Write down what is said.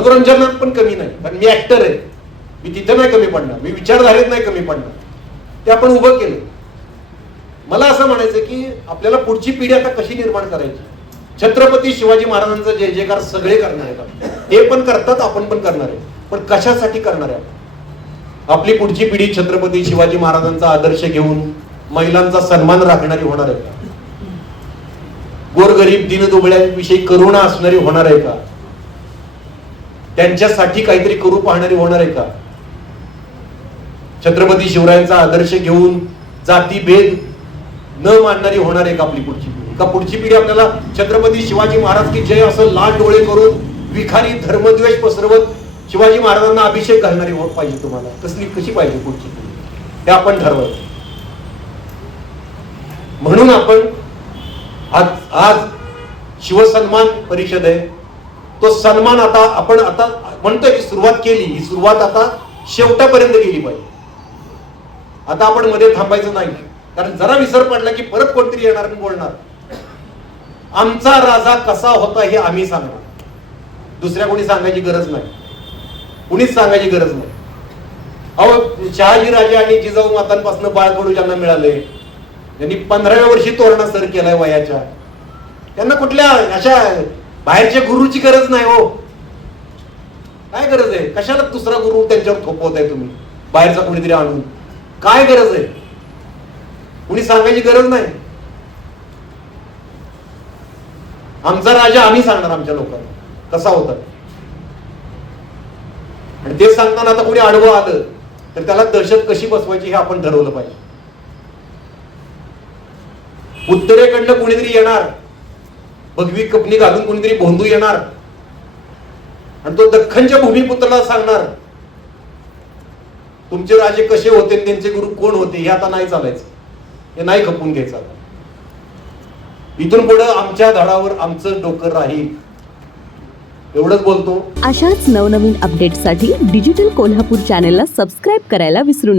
मनोरंजनात पण कमी नाही, कारण मी ऍक्टर आहे, मी तिथे नाही कमी पडणार, मी विचारधारेत नाही कमी पडणार. ते आपण उभं केलं. मला असं म्हणायचं की आपल्याला पुढची पिढी आता कशी निर्माण करायची. छत्रपती शिवाजी महाराजांचा जय जयकार सगळे करणार आहेत, हे पण करतात, आपण पण करणार आहे, पण कशासाठी करणार आहे. आपली पुढची पिढी छत्रपती शिवाजी महाराजांचा आदर्श घेऊन महिलांचा सन्मान राखणारी होणार आहे का. गोरगरीब दीनदुबळ्यांविषयी करुणा असणारी होणार आहे का. त्यांच्यासाठी काहीतरी करू पाहणारी होणार आहे का. छत्रपती शिवरायांचा आदर्श घेऊन जातीभेद न मानणारी होणार आहे का आपली पुढची पिढी. का पुढची पिढी आपल्याला छत्रपती शिवाजी महाराज की जय असं लाल डोळे करून विखारी धर्मद्वेष पसरवत शिवाजी महाराजांना अभिषेक घालणारी होत पाहिजे. तुम्हाला कशी पाहिजे पुढची पिढी, हे आपण ठरवायचं. म्हणून आपण आज शिवसन्मान परिषद आहे. तो सन्मान आपण म्हणतोय की सुरुवात केली, ही सुरुवात आता शेवटापर्यंत गेली पाहिजे. आता आपण मध्ये थांबायचं नाही, कारण जरा विसर पडला की परत कोणतरी येणार आणि बोलणार. आमचा राजा कसा होता हे आम्ही सांगणार, दुसऱ्या कोणी सांगायची गरज नाही, कुणीच सांगायची गरज नाही. अहो शहाजी राजे आणि जिजाऊ मातांपासून बाळकडू ज्यांना मिळाले, त्यांनी 15व्या वर्षी तोरणा सर केलाय वयाच्या, त्यांना कुठल्या अशा बाहेरच्या गुरुची गरज नाही. हो काय गरज आहे, कशाला दुसरा गुरु त्यांच्यावर थोपवताय तुम्ही, बाहेरचा कोणीतरी आणून. काय गरज आहे, कुणी सांगायची गरज नाही. आमचा राजा आम्ही सांगणार आमच्या लोकांना कसा होता. आणि ते सांगताना आता कोणी आडवं आलं तर त्याला दहशत कशी बसवायची हे आपण ठरवलं पाहिजे. उत्तरेकडनं कोणीतरी येणार, भगवी कपनी घालून कोणीतरी भोंदू येणार आणि तो दख्खनच्या भूमिपुत्राला सांगणार तुमचे राजे कसे होते, त्यांचे गुरु कोण होते. हे आता नाही चालायचं, हे नाही खपून घ्यायचं. आता इथून पुढे आमच्या धडावर आमचं डोकं राहील, एवढंच बोलतो. अशाच नवनवीन अपडेटसाठी डिजिटल कोल्हापूर चॅनेलला सबस्क्राईब करायला विसरू नका.